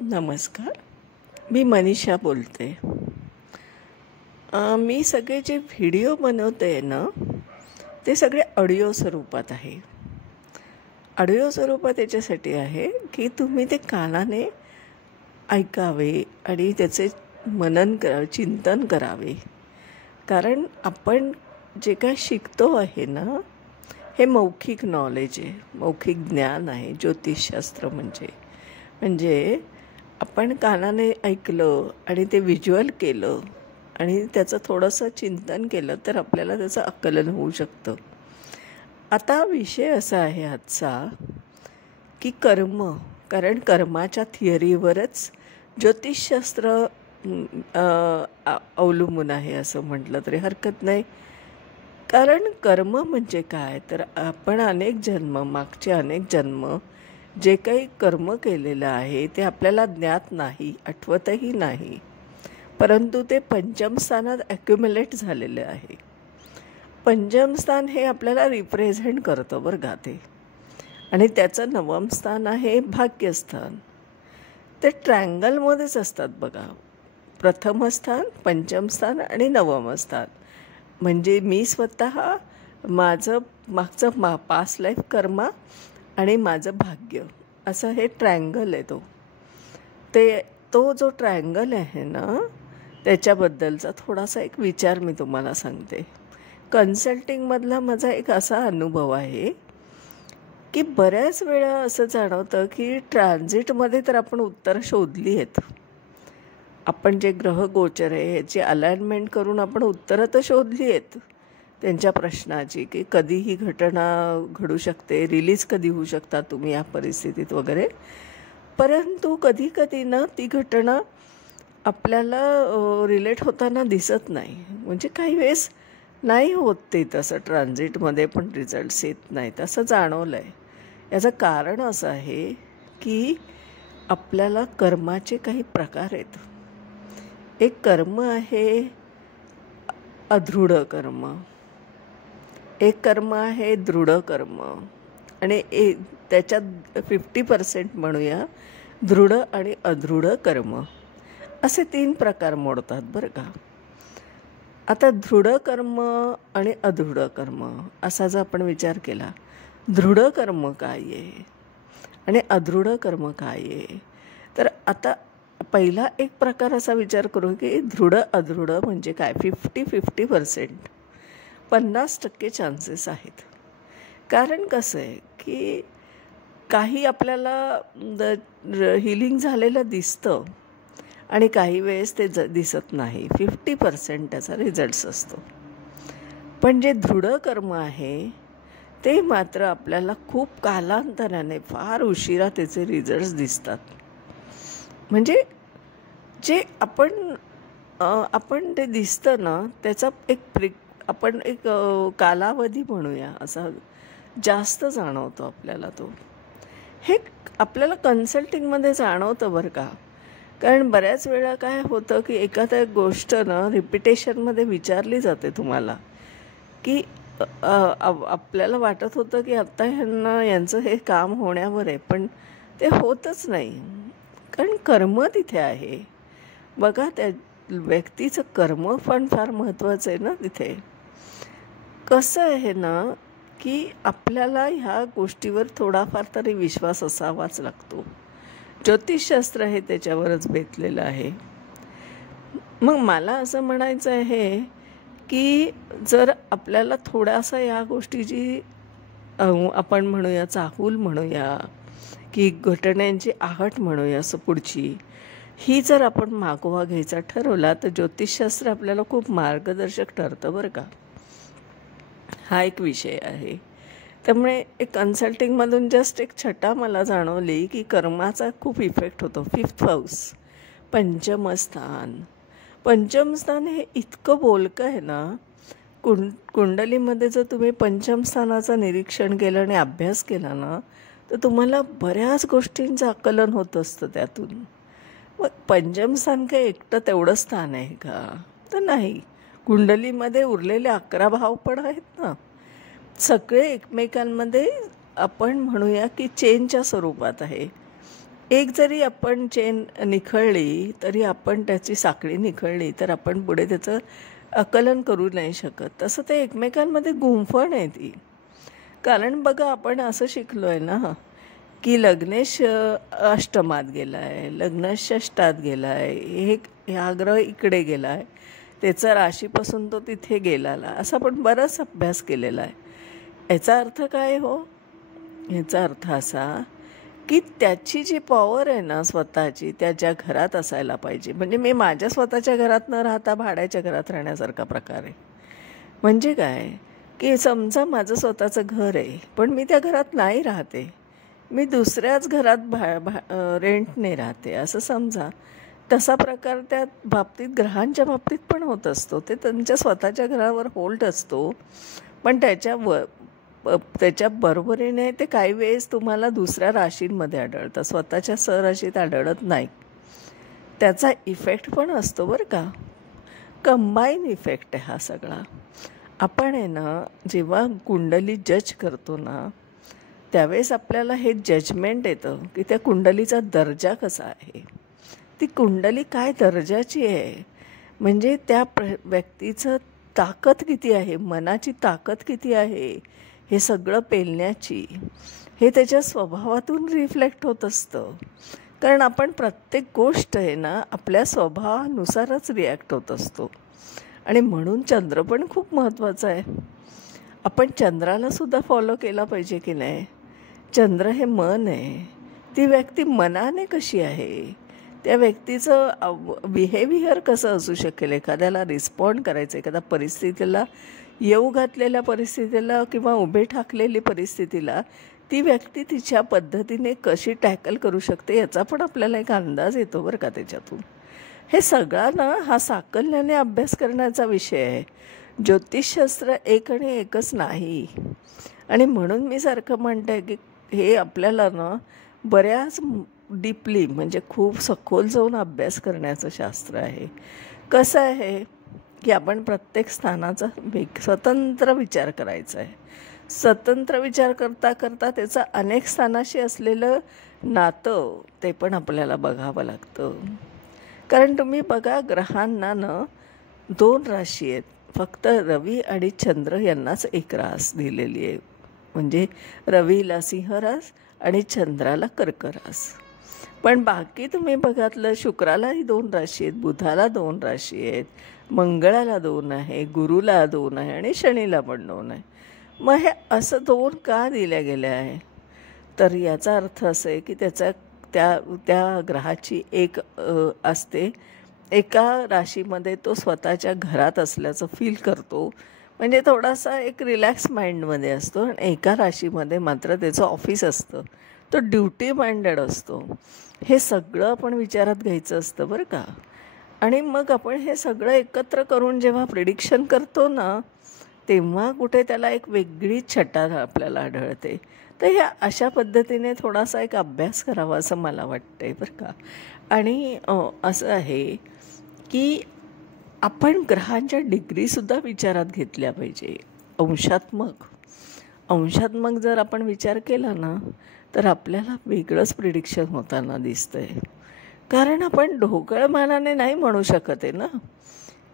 नमस्कार. मी मनीषा बोलते. मी सगळे जे व्हिडिओ बनवते ना, ते सगळे ऑडिओ स्वरूपात आहे. ऑडिओ स्वरूपात याच्यासाठी आहे की तुम्ही ते कानाने ऐकावे आणि त्याचे चिंतन करावे. कारण आपण जे काय शिकतो आहे ना, हे मौखिक नॉलेज आहे, मौखिक ज्ञान आहे. ज्योतिषशास्त्र म्हणजे आपण कानाने ऐकलं आणि ते व्हिज्युअल केलं आणि त्याचं थोडंसं चिंतन केलं तर आपल्याला त्याचं आकलन होऊ शकतं. आता विषय असा आहे आजचा की कारण कर्माच्या थिअरीवरच ज्योतिषशास्त्र अवलंबून आहे असं म्हटलं तरी हरकत नाही. कारण कर्म म्हणजे काय, तर आपण मागचे अनेक जन्म जे काही कर्म केलेलं आहे ते आपल्याला ज्ञात नाही, आठवतही नाही, परंतु ते पंचम स्थानात ॲक्युम्युलेट झालेले आहे. पंचम स्थान हे आपल्याला रिप्रेझेंट करतं बरं का ते. आणि त्याचं नवम स्थान आहे भाग्यस्थान. ते ट्रँगलमध्येच असतात बघा. प्रथम स्थान, पंचम स्थान आणि नवम स्थान. म्हणजे मी स्वतः माझं मागचं पास्ट लाईफ कर्म आणि माझं भाग्य असं हे ट्रँगल आहे. तो जो ट्रँगल आहे ना, त्याच्याबद्दलचा थोडासा एक विचार मी तुम्हाला सांगते. कन्सल्टिंगमधला माझा एक असा अनुभव आहे की बऱ्याच वेळा असं जाणवतं की ट्रान्झिटमध्ये तर आपण उत्तरं शोधली आहेत. आपण जे ग्रहगोचर आहे याची अलाइनमेंट करून आपण उत्तरं तर शोधली आहेत त्यांच्या प्रश्नाची, की कधी ही घटना घडू शकते, रिलीज कधी होऊ शकता तुम्ही या परिस्थितीत वगैरे. परंतु कधी कधी ना ती घटना आपल्याला रिलेट होताना दिसत नाही. म्हणजे काही वेळेस नाही होत ते तसं, ट्रान्झिटमध्ये पण रिझल्ट्स येत नाहीत असं जाणवलं आहे. याचं कारण असं आहे की आपल्याला कर्माचे काही प्रकार आहेत. एक कर्म आहे अदृढ कर्म, एक कर्म आहे दृढ कर्म, आणि त्याच्यात 50% म्हणूया दृढ आणि अदृढ कर्म, असे 3 प्रकार मोडतात बरं का. आता दृढ कर्म आणि अदृढ कर्म असा जर आपण विचार केला, दृढ कर्म काय आहे आणि अदृढ कर्म काय आहे, तर आता पहिला एक प्रकार असा विचार करू की दृढ अदृढ म्हणजे काय. 50% 50% चान्सेस आहेत. कारण कसं आहे की काही आपल्याला हिलिंग झालेलं दिसतं आणि काही वेळेस ते दिसत नाही. 50% त्याचा रिझल्ट्स असतो. पण जे दृढ कर्म आहे ते मात्र आपल्याला खूप कालांतराने, फार उशिरा त्याचे रिझल्ट्स दिसतात. म्हणजे जे आपण ते दिसतं ना, त्याचा आपण एक कालावधी म्हणूया असा जास्त जाणवतो आपल्याला तो. हे आपल्याला कन्सल्टिंगमध्ये जाणवतं बरं का. कारण बऱ्याच वेळा काय होतं की एखाद्या गोष्ट ना रिपिटेशनमध्ये विचारली जाते तुम्हाला, की आपल्याला वाटत होतं की आत्ता यांचं हे काम होण्यावर आहे, पण ते होतच नाही. कारण कर्म तिथे आहे बघा. त्या व्यक्तीचं कर्म पण फार महत्त्वाचं आहे ना तिथे. कसं आहे ना की आपल्याला ह्या गोष्टीवर थोडाफार तरी विश्वास असावाच लागतो. ज्योतिषशास्त्र हे त्याच्यावरच बेतलेलं आहे. मग मला असं म्हणायचं आहे की जर आपल्याला थोडासा या गोष्टीची आपण म्हणूया चाहूल म्हणूया की घटनांची आहट म्हणूया असं पुढची, ही जर आपण मागोवा घ्यायचा ठरवला तर ज्योतिषशास्त्र आपल्याला खूप मार्गदर्शक ठरतं बरं का. हा एक विषय आहे. त्यामुळे एक कन्सल्टिंगमधून जस्ट एक छटा मला जाणवली की कर्माचा खूप इफेक्ट होतो. 5th हाऊस, पंचम स्थान हे इतकं बोलकं आहे ना. कुंडलीमध्ये जर तुम्ही पंचम स्थानाचं निरीक्षण केलं आणि अभ्यास केला ना, तर तुम्हाला बऱ्याच गोष्टींचं आकलन होत असतं त्यातून. मग पंचम स्थान काय एकटं तेवढं स्थान आहे का, तर नाही. कुंडलीमध्ये उरलेले 11 भाव पण आहेत ना, सगळे एकमेकांमध्ये आपण म्हणूया की चेनच्या स्वरूपात आहे. एक जरी आपण चेन निखळली तरी आपण त्याची साखळी निखळली तर आपण पुढे त्याचं आकलन करू नाही शकत. तसं ते एकमेकांमध्ये गुंफण आहे ती. कारण बघा आपण असं शिकलो आहे ना की लग्नेश अष्टमात गेला आहे, लग्न षष्ठात गेला आहे, ह्या ग्रह इकडे गेला आहे, त्याचा राशीपासून तो तिथे गेलाला, असा आपण बराच अभ्यास केलेला आहे. याचा अर्थ काय हो? ह्याचा अर्थ असा की त्याची जी पॉवर आहे ना स्वतःची त्याच्या घरात असायला पाहिजे. म्हणजे मी माझ्या स्वतःच्या घरात न राहता भाड्याच्या घरात राहण्यासारखा प्रकार आहे. म्हणजे काय की समजा माझं स्वतःचं घर आहे पण मी त्या घरात नाही राहते, मी दुसऱ्याच घरात रेंटने राहते असं समजा. तसा प्रकार त्या बाबतीत ग्रहांच्या बाबतीत पण होत असतो. ते त्यांच्या स्वतःच्या घरावर होल्ड असतो पण त्याच्या बरोबरीने ते काही वेळेस तुम्हाला दुसऱ्या राशींमध्ये आढळतं, स्वतःच्या सहराशीत आढळत नाही. त्याचा इफेक्ट पण असतो बरं का. कंबाईन इफेक्ट आहे हा सगळा. आपण आहे ना जेव्हा कुंडली जज करतो ना त्यावेळेस आपल्याला हे जजमेंट येतं की त्या कुंडलीचा दर्जा कसा आहे, ती कुंडली काय दर्जाची आहे, म्हणजे त्या व्यक्तीचं ताकद किती आहे, मनाची ताकद किती आहे, हे सगळं पेलण्याची हे त्याच्या स्वभावातून रिफ्लेक्ट होत असतं. कारण आपण प्रत्येक गोष्ट आहे ना आपल्या स्वभावानुसारच रिॲक्ट होत असतो. आणि म्हणून चंद्र पण खूप महत्त्वाचा आहे. आपण चंद्रालासुद्धा फॉलो केला पाहिजे की नाही. चंद्र हे मन आहे. ती व्यक्ती मनाने कशी आहे, त्या व्यक्तीचं बिहेवियर कसं असू शकेल, एखाद्याला रिस्पॉन्ड करायचं, एखाद्या परिस्थितीला येऊ घातलेल्या परिस्थितीला किंवा उभे ठाकलेली परिस्थितीला ती व्यक्ती तिच्या पद्धतीने कशी टॅकल करू शकते याचा पण आपल्याला एक अंदाज येतो बरं का त्याच्यातून. हे सगळा ना हा साकल्याने अभ्यास करण्याचा विषय आहे. ज्योतिषशास्त्र एक आणि एकच नाही. आणि म्हणून मी सारखं म्हणते की हे आपल्याला ना बऱ्याच डीपली म्हणजे खूप सखोल जाऊन अभ्यास करण्याचं शास्त्र आहे. कसं आहे की आपण प्रत्येक स्थानाचा स्वतंत्र विचार करायचा आहे. स्वतंत्र विचार करता करता त्याचं अनेक स्थानाशी असलेलं नातं ते पण आपल्याला बघावं लागतं. कारण तुम्ही बघा ग्रहांना ना 2 राशी आहेत, फक्त रवी आणि चंद्र यांनाच एक रास दिलेली आहे. म्हणजे रवीला सिंह रास आणि चंद्राला कर्क रास. पण बाकी तुम्ही बघातलं शुक्रालाही 2 राशी आहेत, बुधाला 2 राशी आहेत, मंगळाला 2 आहे, गुरुला 2 आहे आणि शनीला पण 2 आहे. मग हे असं 2 का दिल्या गेल्या आहे, तर याचा अर्थ असं आहे की त्या त्या ग्रहाची एक असते, एका राशीमध्ये तो स्वतःच्या घरात असल्याचं फील करतो, म्हणजे थोडासा एक रिलॅक्स माइंडमध्ये असतो. आणि एका राशीमध्ये मात्र त्याचं ऑफिस असतं, तो ड्युटी माइंडेड असतो. हे सगळं आपण विचारात घ्यायचं असतं बरं का. आणि मग आपण हे सगळं एकत्र करून जेव्हा प्रिडिक्शन करतो ना तेव्हा कुठे त्याला एक वेगळीच छटा आपल्याला आढळते. तर ह्या अशा पद्धतीने थोडासा एक अभ्यास करावा असं मला वाटतं आहे बरं का. आणि असं आहे की आपण ग्रहांच्या डिग्रीसुद्धा विचारात घेतल्या पाहिजे. अंशात्मक जर आपण विचार केला ना तर आपल्याला वेगळंच प्रिडिक्शन होताना दिसतं आहे. कारण आपण ढोकळमानाने नाही म्हणू शकत आहे ना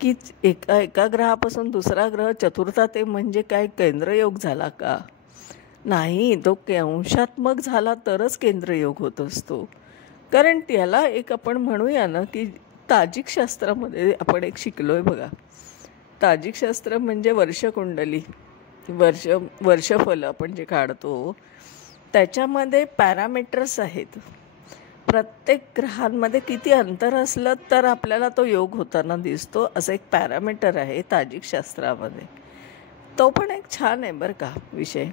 की एका ग्रहापासून दुसरा ग्रह चतुर्थात आहे म्हणजे काय केंद्रयोग झाला का? नाही, तो अंशात्मक झाला तरच केंद्रयोग होत असतो. कारण त्याला एक आपण म्हणूया ना की ताजिक शास्त्रामध्ये आपण एक शिकलो आहे बघा. ताजिक शास्त्र म्हणजे वर्षकुंडली, वर्षफल आपण जे काढतो त्याच्यामध्ये पॅरामीटर्स आहेत. प्रत्येक ग्रहांमध्ये किती अंतर असलं तर आपल्याला तो योग होताना दिसतो, असं एक पॅरामीटर आहे ताजिक शास्त्रामध्ये. तो पण एक छान आहे बरं का विषय.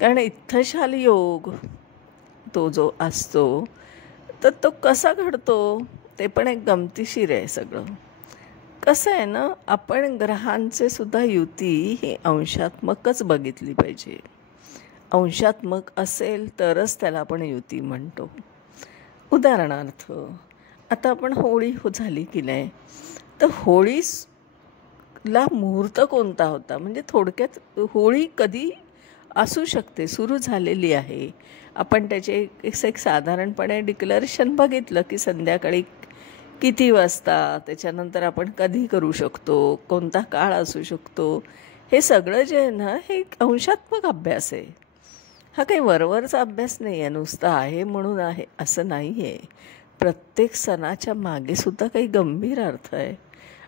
कारण इत्थशाल योग तो जो असतो तर तो कसा घडतो ते पण एक गमतीशीर आहे सगळं. कसं आहे ना, आपण ग्रहांचे सुद्धा युती ही अंशात्मकच बघितली पाहिजे. अंशात्मक असेल तरच त्याला आपण युती म्हणतो. उदाहरणार्थ आता आपण होळी झाली की नाही, तर होळीला मुहूर्त कोणता होता, म्हणजे थोडक्यात होळी कधी असू शकते, सुरू झालेली आहे. आपण त्याचे एक साधारणपणे डिक्लेरेशन बघितलं की संध्याकाळी किती वाजता, त्याच्यानंतर आपण कधी करू शकतो, कोणता काळ असू शकतो, हे सगळं जे आहे ना, हे एक अंशात्मक अभ्यास आहे. हा काही वरवरचा अभ्यास नाही आहे, नुसता आहे म्हणून आहे असं नाही आहे. प्रत्येक सणाच्या मागेसुद्धा काही गंभीर अर्थ आहे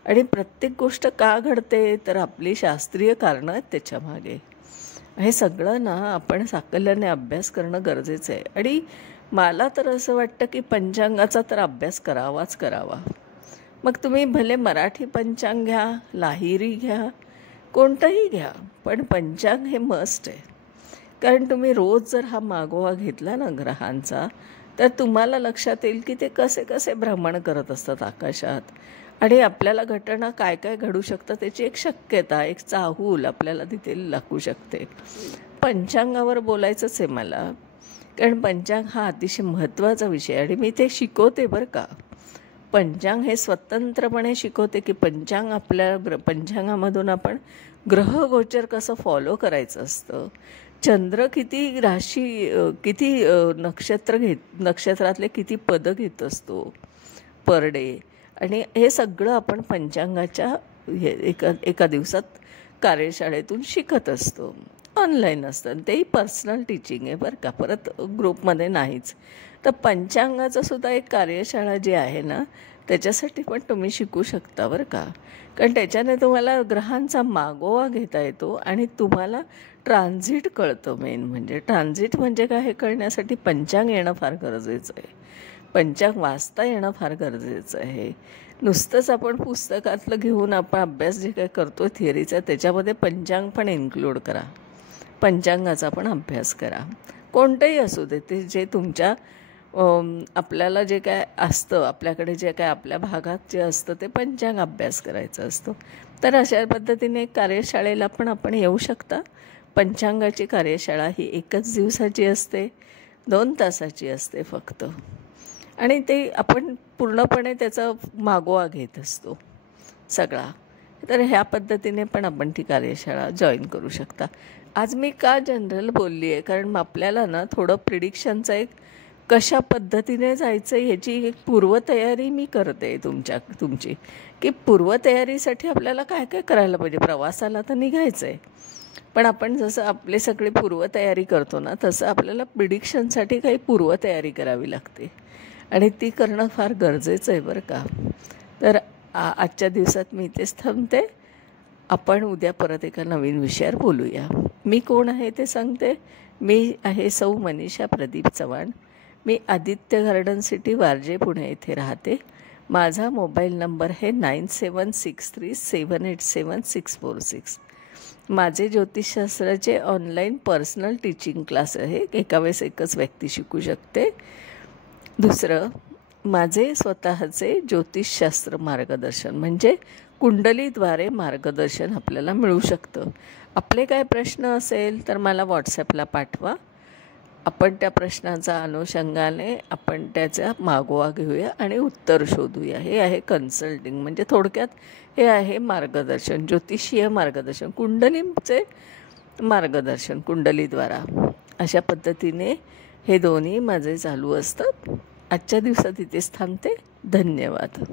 आणि प्रत्येक गोष्ट का घडते तर आपली शास्त्रीय कारणं आहेत त्याच्यामागे. हे सगळं ना आपण साकल्याने अभ्यास करणं गरजेचं आहे. आणि मला तर असं वाटतं की पंचांगाचा तर अभ्यास करावाच करावा. मग तुम्ही भले मराठी पंचांग घ्या, लाहिरी घ्या, कोणतंही घ्या, पण पंचांग हे मस्ट आहे. कारण तुम्ही रोज जर हा मागोवा घेतला ना ग्रहांचा, तर तुम्हाला लक्षात येईल की ते कसे कसे भ्रमण करत असतात आकाशात आणि आपल्याला घटना काय काय घडू शकतं त्याची एक शक्यता, एक चाहूल आपल्याला तिथे लागू शकते. पंचांगावर बोलायचंच आहे मला, कारण पंचांग हा अतिशय महत्त्वाचा विषय आणि मी ते शिकवते बरं का. पंचांग हे स्वतंत्रपणे शिकवते की पंचांगामधून आपण ग्रहगोचर कसं फॉलो करायचं असतं, चंद्र किती राशी किती नक्षत्रातले किती पदं घेत असतो पर डे, आणि हे सगळं आपण पंचांगाच्या एका दिवसात कार्यशाळेतून शिकत असतो. ऑनलाईन असतं, तेही पर्सनल टीचिंग आहे बरं का, परत ग्रुपमध्ये नाहीच. तर पंचांगाचं सुद्धा एक कार्यशाळा जी आहे ना, त्याच्यासाठी पण तुम्ही शिकू शकता बरं का. कारण त्याच्याने तुम्हाला ग्रहांचा मागोवा घेता येतो आणि तुम्हाला ट्रान्झिट कळतं. मेन म्हणजे ट्रान्झिट म्हणजे काय हे कळण्यासाठी पंचांग येणं फार गरजेचं आहे, पंचांग वाचता येणं फार गरजेचं आहे. नुसतंच आपण पुस्तकातलं घेऊन आपण अभ्यास जे काय करतो थिअरीचा, त्याच्यामध्ये पंचांग पण इन्क्लूड करा, पंचांगाचा पण अभ्यास करा. कोणतंही असू दे, ते जे तुमच्या आपल्याला जे काय असतं, आपल्याकडे जे काय आपल्या भागात जे असतं ते पंचांग अभ्यास करायचं असतं. तर अशा पद्धतीने कार्यशाळेला पण आपण येऊ शकता. पंचांगाची कार्यशाळा ही 1 दिवसाची असते, 2 तासाची असते फक्त, आणि ते आपण पूर्णपणे त्याचा मागोवा घेत असतो सगळा. तर ह्या पद्धतीने पण आपण ती कार्यशाळा जॉईन करू शकता. आज मी का जनरल बोलली आहे, कारण आपल्याला ना थोडं प्रिडिक्शनचं एक कशा पद्धतीने जायचं ह्याची एक पूर्वतयारी मी करते तुमची, की पूर्वतयारीसाठी आपल्याला काय काय करायला पाहिजे. प्रवासाला तर निघायचं आहे, पण आपण जसं आपले सगळे पूर्वतयारी करतो ना, तसं आपल्याला प्रिडिक्शनसाठी काही पूर्वतयारी करावी लागते आणि ती करणं फार गरजेचं आहे बरं का. तर आजच्या दिवसात मी इथेच थांबते. आपण उद्या परत एका नवीन विषयावर बोलूया. मी कोण आहे ते सांगते. मी आहे सौ मनीषा प्रदीप चव्हाण. मी आदित्य गार्डन सिटी, वारजे, पुणे येथे राहते. माझा मोबाईल नंबर आहे 9763787646. माझे ज्योतिषशास्त्राचे ऑनलाईन पर्सनल टीचिंग क्लास आहे, एका वेळेस एकच व्यक्ती शिकू शकते. दुसरं, माझे स्वतःचे ज्योतिषशास्त्र मार्गदर्शन म्हणजे कुंडलीद्वारे मार्गदर्शन आपल्याला मिळू शकतं. आपले काय प्रश्न असेल तर मला व्हॉट्सॲपला पाठवा. आपण त्या प्रश्नांचा अनुषंगाने आपण त्याचा मागोवा घेऊया आणि उत्तर शोधूया. हे आहे कन्सल्टिंग, म्हणजे थोडक्यात हे आहे मार्गदर्शन, ज्योतिषीय मार्गदर्शन, कुंडलीचे मार्गदर्शन कुंडलीद्वारा. अशा पद्धतीने हे दोन्ही माझे चालू असतात. आजच्या दिवसात इथेच थांबते. धन्यवाद.